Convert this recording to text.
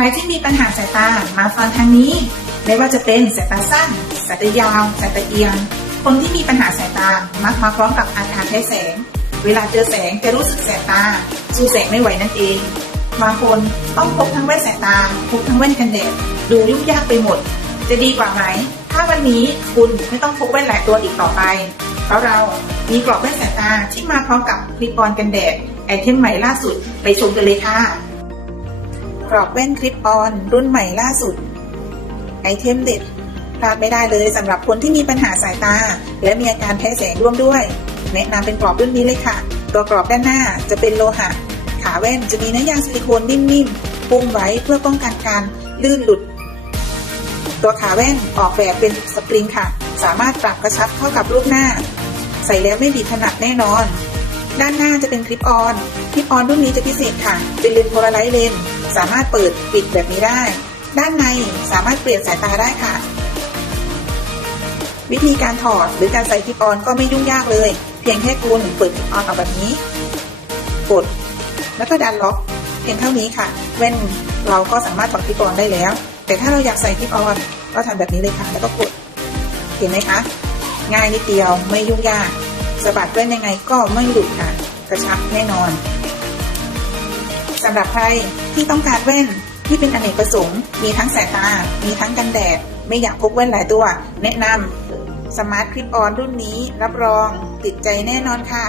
รที่มีปัญหาสายตามาฟังทางนี้ ไม่ว่าจะเป็นสายตาสั้นสายตายาวสายตาเอียง คนที่มีปัญหาสายตามักมาพร้อมกับอาการแพ้แสง เวลาเจอแสงจะรู้สึกแสบตาสู้แสงไม่ไหวนั่นเองบางคนต้องพกทั้งแว่นสายตาพกทั้งแว่นกันแดดดูยุ่งยากไปหมด จะดีกว่าไหม ถ้าวันนี้คุณไม่ต้องพกแว่นหลายตัวอีกต่อไป เพราะเรามีกรอบแว่นสายตาที่มาพร้อมกับคลิปออนกันแดดไอเทมใหม่ล่าสุดไปชมกันเลยค่ะ กรอบแว่นคลิปออน รุ่นใหม่ล่าสุด ไอเทมเด็ดพลาดไม่ได้เลยสำหรับคนที่มีปัญหาสายตา และมีอาการแพ้แสงร่วมด้วย แนะนำเป็นกรอบรุ่นนี้เลยค่ะ ตัวกรอบด้านหน้าจะเป็นโลหะ ขาแว่นจะมีเนื้อยางซิลิโคนนิ่มๆปุ่มไว้เพื่อป้องกันการลื่นหลุด ตัวขาแว่นออกแบบเป็นสปริงค่ะ สามารถปรับกระชับเข้ากับรูปหน้า ใส่แล้วไม่บีบถนัดแน่นอน ด้านหน้าจะเป็นคลิปออน คลิปออนรุ่นนี้จะพิเศษค่ะ เป็นเลนส์โพลาไรซ์เลนส์ สามารถเปิดปิดแบบนี้ได้ ด้านในสามารถเปลี่ยนสายตาได้ค่ะ วิธีการถอดหรือการใส่คลิปออนก็ไม่ยุ่งยากเลย เพียงแค่คุณเปิดคลิปออนออกแบบนี้ กด แล้วก็ดันล็อกเพียงเท่านี้ค่ะแว่นเราก็สามารถถอดคลิปออนได้แล้ว แต่ถ้าเราอยากใส่คลิปออนก็ทำแบบนี้เลยค่ะ แล้วก็กดเห็นไหมคะ ง่ายนิดเดียวไม่ยุ่งยากสะบัดแว่นยังไงก็ไม่หลุดค่ะ กระชับแน่นอนำหรับใครที่ต้องการแว่นที่เป็นอเนกประสงค์ มีทั้งสายตา มีทั้งกันแดด ไม่อยากพกแว่นหลายตัว แนะนำสมาร์ทคลิปออนรุ่นนี้รับรองติดใจแน่นอนค่ะ